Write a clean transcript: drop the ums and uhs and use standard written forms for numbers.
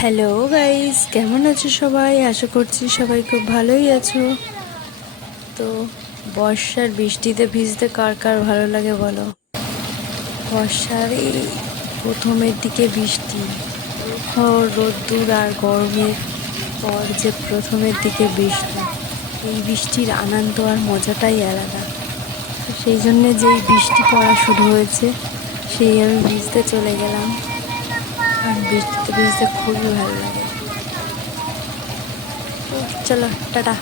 Hello guys, কেমন আছো সবাই? আশা করছি সবাই খুব ভালোই আছো। তো বর্ষার বৃষ্টিতে ভিজতে কার কার ভালো লাগে বলো? বর্ষার এই প্রথমের দিকে বৃষ্টি, প্রখর রোদ্দুর আর গরমের পর যে প্রথমের দিকে বৃষ্টি, এই বৃষ্টির আনন্দ আর মজাটাই আলাদা। তো সেই জন্যে যেই বৃষ্টি পড়া শুরু হয়েছে, সেই আমি ভিজতে চলে গেলাম। আর বৃষ্টিতে ভিজতে খুবই ভালো লাগে। তো চলো, টাটা।